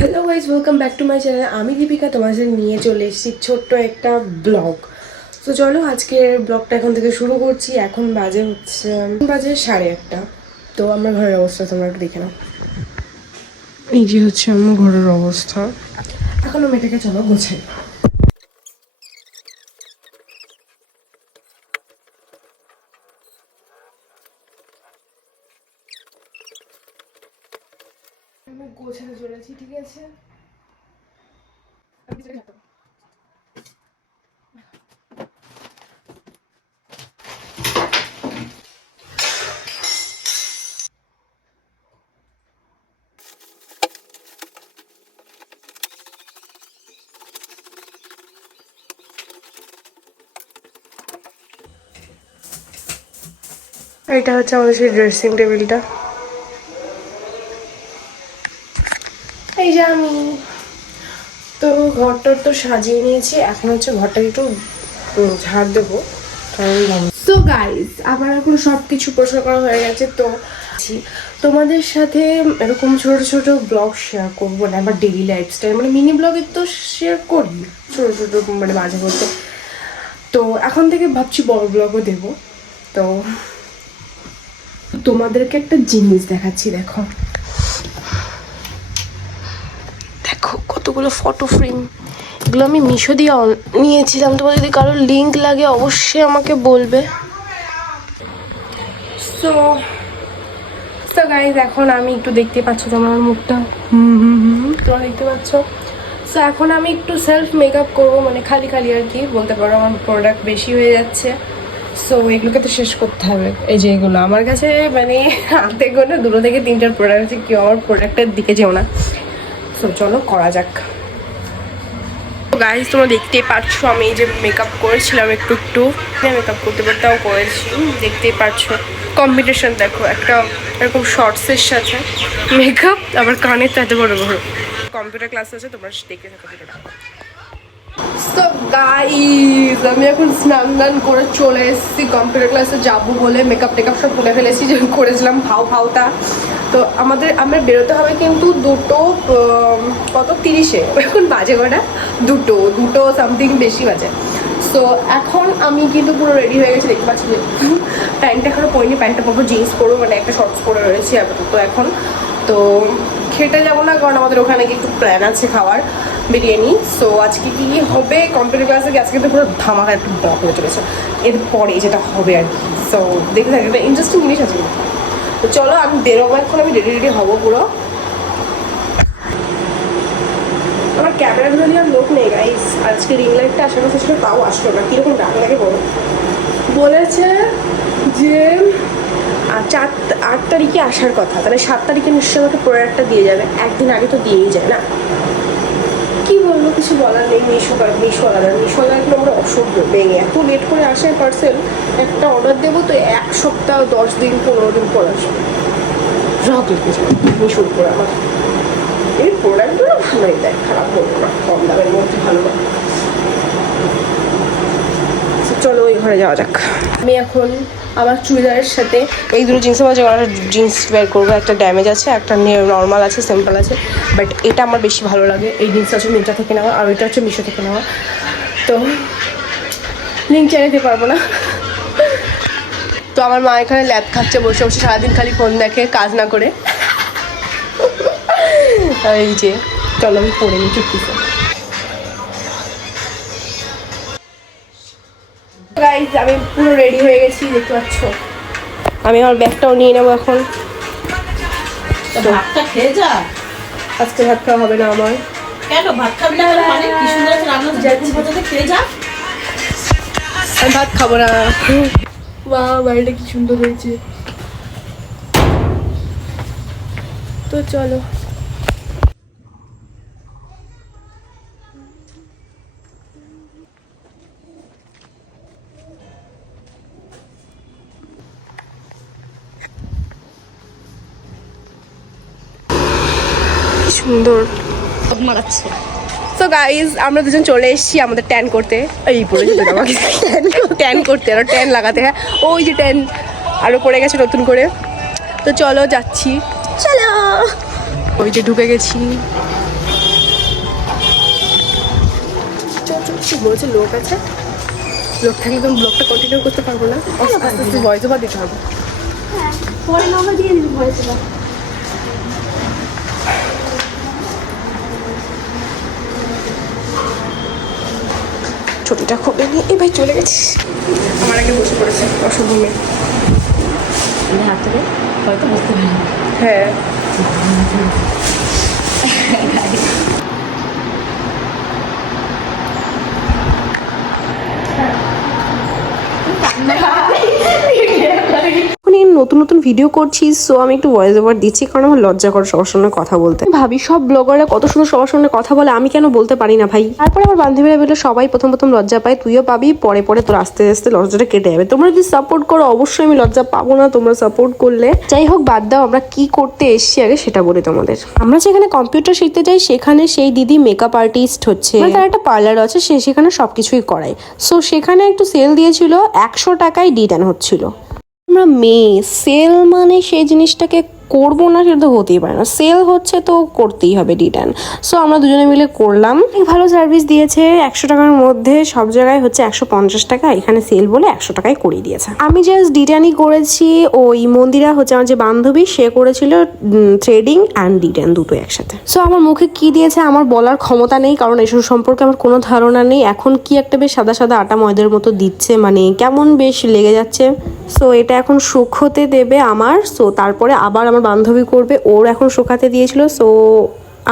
Hello guys, welcome back to my channel. আমি দীপিকা তোমাদের নিয়ে চলে এসেছি ছোট্ট একটা ব্লগ। তো চলো আজকের ব্লগটা এখন থেকে শুরু করছি। এখন বাজে 1:30। তো আমার ঘরের অবস্থা তোমরা একটু দেখে নাও। এই যে হচ্ছে আমার ঘরের অবস্থা। এখন আমি এটাকে চলো গোছাই। আমি গোছাতে চলেছি, ঠিক আছে? এটা হচ্ছে আমাদের সেই ড্রেসিং টেবিলটা। এই যে আমি তো ঘরটা তো সাজিয়ে নিয়েছি। এখন হচ্ছে ঘরটাকে একটু ঝাড় দেবো। সো গাইজ, আমার এখন সব কিছু পরিষ্কার করা হয়ে গেছে। তো তোমাদের সাথে এরকম ছোট ছোট ব্লগ শেয়ার করবো না, আমার ডেইলি লাইফস্টাইল মানে মিনি ব্লগে তো শেয়ার করি ছোট ছোট মানে মাঝে মধ্যে। তো এখন থেকে ভাবছি বড় ব্লগও দেবো। তো তোমাদেরকে একটা জিনিস দেখাচ্ছি, দেখো দেখো কতগুলো ফটো ফ্রেম। এগুলো আমি মিশো দিয়ে নিয়েছিলাম। তোমার যদি কারোর লিঙ্ক লাগে অবশ্যই আমাকে বলবে। সো গাইজ, এখন আমি একটু দেখতে পাচ্ছ তোমার মুখটা, তোমরা দেখতে পাচ্ছ। সো এখন আমি একটু সেলফ মেকআপ করবো, মানে খালি খালি আর কি বলতে পারো। আমার প্রোডাক্ট বেশি হয়ে যাচ্ছে, সো এগুলোকে তো শেষ করতে হবে। এই যে এগুলো আমার কাছে মানে হাতে গোনা 2 থেকে 3টা প্রোডাক্ট আছে। কেউ আমার প্রোডাক্টের দিকে যেও না। সো চলো করা যাক। গাইজ, তোমরা দেখতেই পাচ্ছ আমি এই যে মেকআপ করেছিলাম একটু মেকআপ করতে করতেও করেছি, দেখতেই পাচ্ছ। কম্বিনেশন দেখো, একটা এরকম শর্টসের সাথে মেকআপ, আবার কানের তো এত বড় বড়। কম্পিউটার ক্লাস আছে, তোমরা দেখে থাকো ভিডিওটা। সো গাইজ, আমি এখন স্নান করে চলে এসেছি। কম্পিউটার ক্লাসে যাবো বলে মেকআপ টেকআপ সব ভুলে ফেলেছি, যে করেছিলাম ভাওতা। তো আমার বেরোতে হবে কিন্তু 2:30। এখন বাজে কটা? দুটো সামথিং বেশি বাজে। সো এখন আমি কিন্তু পুরো রেডি হয়ে গেছি, দেখতে পাচ্ছি। প্যান্টটা এখনো পরিনি, প্যান্টটা পরবো, জিন্স পরবো, মানে একটা শর্টস পরে রয়েছি আপাতত এখন। তো খেতে যাবো না, কারণ আমাদের ওখানে কি একটু প্ল্যান আছে খাওয়ার, বিরিয়ানি। সো আজকে কি হবে কম্পিউটার ক্লাসে, আজকে তো পুরো ধামাকা একটু ব্লগ হয়ে চলেছে এরপরে যেটা হবে আর কি। সো দেখতে থাকি, একটা ইন্টারেস্টিং জিনিস আছে। তো চলো আমি বেরোবো এখন, আমি রেডি হবো পুরো। আমার ক্যামেরা ধরে আর লোক নেই গাইস। আজকে রিং লাইটটা আসার কথা ছিল, তাও আসলো না। কীরকম রাগ লাগে বলো। বলেছে যে 8 তারিখে আসার কথা, তাহলে 7 তারিখে নিশ্চয়ই আমাকে প্রোডাক্টটা দিয়ে যাবে। একদিন আগে তো দিয়েই যায় না। কি বলবো, কিছু বলার নেই। মিশোওয়ালার আমরা অসভ্য ভেঙে এত লেট করে আসে পার্সেল। একটা অর্ডার দেবো তো 1 সপ্তাহ 10 দিন 15 দিন পর আসে। রাগ লেগে যায় মিশোর উপর আমার। এই প্রোডাক্টগুলো ভালোই দেয়, খারাপ বলবো না, কম দামের মধ্যে ভালো হয়। চলো ওই ঘরে যাওয়া যাক। আমি এখন আমার চুড়িদারের সাথে এই দুটো জিন্সের মাঝে জিন্স বের করবো। একটা ড্যামেজ আছে, একটা নর্মাল আছে, সিম্পল আছে। বাট এটা আমার বেশি ভালো লাগে। এই জিন্সটা হচ্ছে মিন্ত্রা থেকে নেওয়া, আর ওইটা হচ্ছে মিশো থেকে নেওয়া। তো লিঙ্ক চাইতে পারবো না। তো আমার মা এখানে ল্যাব খাচ্ছে বসে বসে, সারাদিন খালি ফোন দেখে কাজ না করে। এই যে চলো আমি পরে নিই চুপটিতে। গাইজ, আমি পুরো রেডি হয়ে গেছি, দেখতে পাচ্ছ। আমি আমার ব্যাগটাও নিয়ে নেবো এখন। ভাতটা খেয়ে যা। আজকে ভাত খাওয়া হবে না আমার। কেন ভাত খাবি না? মানে কি সুন্দর আছে রান্না, যাচ্ছি খেয়ে যা। আমি ভাত খাবো না। বাহ, বাড়িটা কি সুন্দর হয়েছে। তো চলো। সুন্দর মারাচ্ছে। তো গাইজ, আমরা দুজন চলে এসেছি আমাদের ট্যান করতে। এই পড়ে যেতে আমাকে ট্যান করতে, আরো ট্যান লাগাতে। হ্যাঁ, ওই যে ট্যান আরো পড়ে গেছে নতুন করে। তো চলো যাচ্ছি, চলো। ওই যে ঢুকে গেছি। দেখছি বলছে লোক আছে, লোক থাকলে তো ব্লগটা কন্টিনিউ করতে পারবো না, আস্তে আস্তে ভয়েস ওভার দিতে হবে। হ্যাঁ পরে নম্বর দিয়ে দিবি ভয়েসটা। ছবিটা খুলে নিয়ে এ ভাই চলে গেছিস, আমার আগে বসে পড়েছে অশুভ মেয়ে। হাত থেকে হয়তো বুঝতে পারি। হ্যাঁ নতুন নতুন ভিডিও করছি, সো আমি একটু ভয়েস ওভার দিচ্ছি কারণ আমার লজ্জা করে সবার সঙ্গে কথা বলতে। ভাবি সব ব্লগাররা কত সুন্দর সবার সঙ্গে কথা বলে, আমি কেন বলতে পারি না ভাই। তারপরে আমার বান্ধবীরা বললো সবাই প্রথম প্রথম লজ্জা পায়, তুইও পাবি, পরে পরে তোর আস্তে আস্তে লজ্জাটা কেটে যাবে। তোমরা যদি সাপোর্ট করো অবশ্যই আমি লজ্জা পাবো না, তোমরা সাপোর্ট করলে। যাই হোক বাদ দাও, আমরা কি করতে এসছি আগে সেটা বলি তোমাদের। আমরা যেখানে কম্পিউটার শিখতে যাই সেখানে সেই দিদি মেকআপ আর্টিস্ট হচ্ছে, তার একটা পার্লার আছে, সে সেখানে সবকিছুই করায়। সো সেখানে একটু সেল দিয়েছিল, 100 টাকায় ডিজাইন হচ্ছিল। আমরা মেয়ে, সেল মানে সেই জিনিসটাকে করবো না সেটা তো হতেই পারে না, সেল হচ্ছে তো করতেই হবে ডিটার্ন। সো আমরা দুজনে মিলে করলাম, ভালো সার্ভিস দিয়েছে। 100 টাকার মধ্যে সব জায়গায় হচ্ছে 150 টাকা, এখানে সেল বলে 100 টাকায় করিয়ে দিয়েছে। আমি জাস্ট ডিটার্নই করেছি, ওই মন্দিরা হচ্ছে আমার যে বান্ধবী সে করেছিল থ্রেডিং অ্যান্ড ডিটার্ন দুটো একসাথে। সো আমার মুখে কি দিয়েছে আমার বলার ক্ষমতা নেই, কারণ এসব সম্পর্কে আমার কোনো ধারণা নেই। এখন কি একটা বেশ সাদা সাদা আটা ময়দার মতো দিচ্ছে, মানে কেমন বেশ লেগে যাচ্ছে। সো এটা এখন শুকোতে দেবে আমার, সো তারপরে আবার আমার বান্ধবী করবে, ওর এখন শুকাতে দিয়েছিল, সো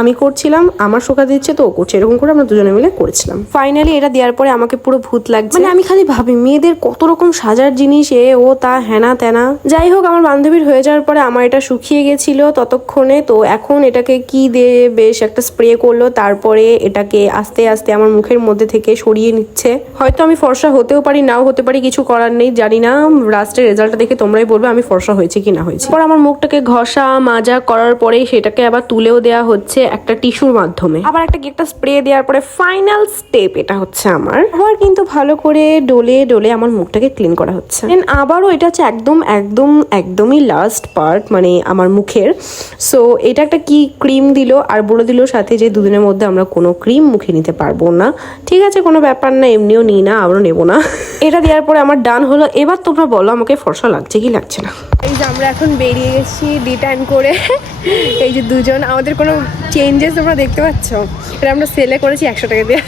আমি করছিলাম, আমার শুকাতে দিচ্ছে তো ও করছে, এরকম করে আমরা দুজনে মিলে করেছিলাম। ফাইনালি এটা দেওয়ার পরে আমাকে পুরো ভূত লাগছে, মানে আমি খালি ভাবি মেয়েদের কত রকম সাজার জিনিস, এ ও তা হেনা তেনা। যাই হোক আমার বান্ধবীর হয়ে যাওয়ার পরে আমার এটা শুকিয়ে গেছিল ততক্ষণে, তো এখন এটাকে কি দিয়ে বেশ একটা স্প্রে করলো, তারপরে এটাকে আস্তে আস্তে আমার মুখের মধ্যে থেকে সরিয়ে নিচ্ছে। হয়তো আমি ফর্সা হতেও পারি নাও হতে পারি, কিছু করার নেই, জানি না, লাস্টের রেজাল্টটা দেখে তোমরাই বলবে আমি ফর্সা হয়েছে কি না হয়েছে। পর আমার মুখটাকে ঘষা মাজা করার পরে সেটাকে আবার তুলেও দেওয়া হচ্ছে একটা টিস্যুর মাধ্যমে, আবার একটা স্প্রে দেওয়ার পরে ফাইনাল স্টেপ এটা হচ্ছে আমার আবার কিন্তু ভালো করে ডলে ডলে আমার মুখটাকে ক্লিন করা হচ্ছে। দেন আবারও এটা হচ্ছে একদমই লাস্ট পার্ট মানে আমার মুখের। সো এটা একটা কি ক্রিম দিল আর বলে দিল সাথে যে দুদিনের মধ্যে আমরা কোনো ক্রিম মুখে নিতে পারবো না। ঠিক আছে কোনো ব্যাপার না, এমনিও নিই না, আবারও নেবো না। এটা দেওয়ার পরে আমার ডান হলো। এবার তোমরা বলো আমাকে ফর্সা লাগছে কি লাগছে না। এই যে আমরা এখন বেরিয়ে গেছি ডিটার্ন করে, এই যে দুজন, আমাদের কোনো চেঞ্জেস তোমরা দেখতে পাচ্ছ। এটা আমরা সেলে করেছি 100 টাকা দিয়ে,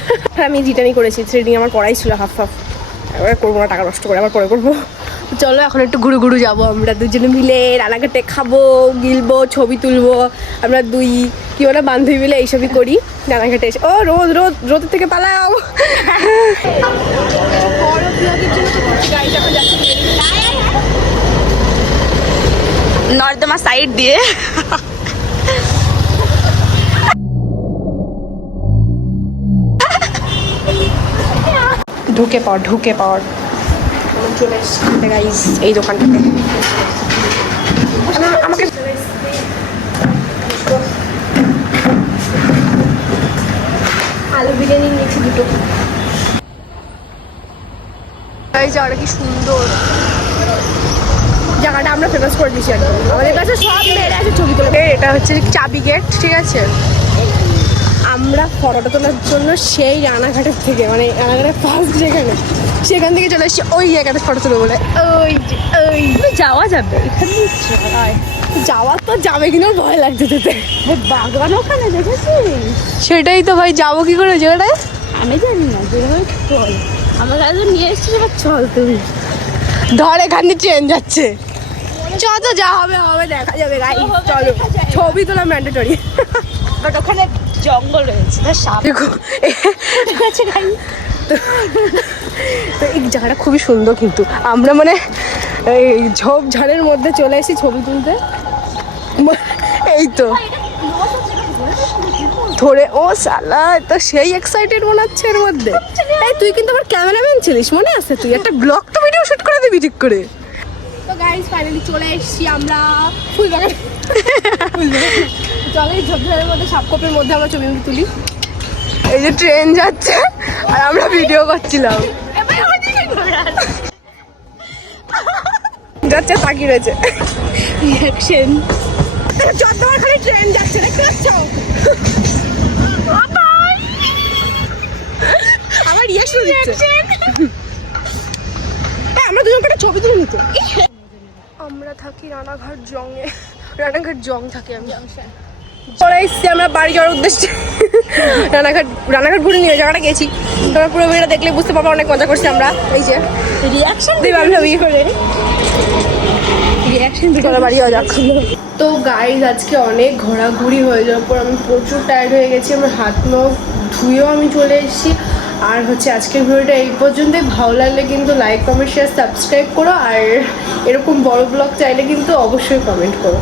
আমি ডিটার্নই করেছি, থ্রেডিং আমার করাই ছিল হাফ হাফ, এবার করবো না, টাকা নষ্ট করে আবার পরে করবো। চলো এখন একটু ঘুরু ঘুরু যাবো আমরা দুজনে মিলে, রানাঘাটে খাবো, গিলবো, ছবি তুলবো, আমরা দুই কি ওরা বান্ধবী মিলে এইসবই করি রানাঘাটে এসে। ও রোদের থেকে পালাও। নর্দমা সাইড দিয়ে ঢুকে পড় চলে এসছে গাইস এই দোকানটাতে। আমাকে আলু বিরিয়ানি নিয়েছি দুটো। এই জায়গাটা কি সুন্দর, জায়গাটা আমরা ফেমাস করে দিয়েছি একদম, আমাদের কাছে সব মেয়েরা আছে ছবি তোলা। এটা হচ্ছে চাবি গেট, ঠিক আছে। আমরা ফটো তোলার জন্য সেই রানাঘাটের থেকে, মানে রানাঘাটের ফার্স্ট যেখানে, সেখান থেকে চলে এসেছি ওই জায়গাতে ফটো তুলে বলে। ওই যাওয়া যাবে, এখানে যাওয়া তো যাবে কিনা ভয় লাগছে যেতে। বাগান ওখানে দেখেছি, সেটাই তো ভাই, যাবো কি করে জায়গাটায় আমি জানি না, যেভাবে চল আমার কাছে নিয়ে এসেছিস, এবার চল তুমি ধর, এখানে ট্রেন যাচ্ছে, চল তো যা হবে হবে দেখা যাবে গাই। চলো ছবি তোলা ম্যান্ডেটরি, বাট ওখানে জঙ্গল রয়েছে, তার সাপ দেখো তো এই জায়গাটা খুবই সুন্দর, কিন্তু আমরা মানে এই ঝোপঝাড়ের মধ্যে চলে এসেছি ছবি তুলতে। এই তো ধরে ও সালা, তো সেই এক্সাইটেড মনে হচ্ছে এর মধ্যে। এই তুই কিন্তু আমার ক্যামেরাম্যান ছিলিস, মনে আছে? তুই একটা ব্লগ তো ভিডিও শুট করে দিবি ঠিক করে। তো গাইস ফাইনালি চলে এসেছি আমরা ফুলবাগান। চলো এই ঝোপঝাড়ের মধ্যে সাপকোপের মধ্যে আমরা ছবি তুলি। এই যে ট্রেন যাচ্ছে আর আমরা ভিডিও করছিলাম, যাচ্ছে তাকিয়ে রয়েছে রিয়াকশন। চট্টগ্রাম খালি ট্রেন যাচ্ছে, দেখতে পাচ্ছ আমার রিয়াকশন দিচ্ছে। আমরা দুজনকে একটা ছবি তুলে নিতে। আমরা থাকি রানাঘাট জংয়ে, রানাঘাট জং থাকি আমি। চলে এসছি আমরা বাড়ি যাওয়ার উদ্দেশ্যে। রানাঘাট ঘুরে নিয়ে জায়গাটা গেছি, তোমরা পুরো ভিডিওটা দেখলে বুঝতে পারবো অনেক মজা করছি আমরা। এই যে রিয়াকশন দুই বান্ধবী করে রিয়াকশন চলো বাড়ি যাওয়া যাক। তো গাইজ আজকে অনেক ঘোরাঘুরি হয়ে যাওয়ার পর আমি প্রচুর টায়ার্ড হয়ে গেছি। আমার হাত মুখ ধুয়েও আমি চলে এসেছি। আর হচ্ছে আজকের ভিডিওটা এই পর্যন্তই। ভালো লাগলে কিন্তু লাইক কমেন্ট শেয়ার সাবস্ক্রাইব করো, আর এরকম বড় ব্লগ চাইলে কিন্তু অবশ্যই কমেন্ট করো।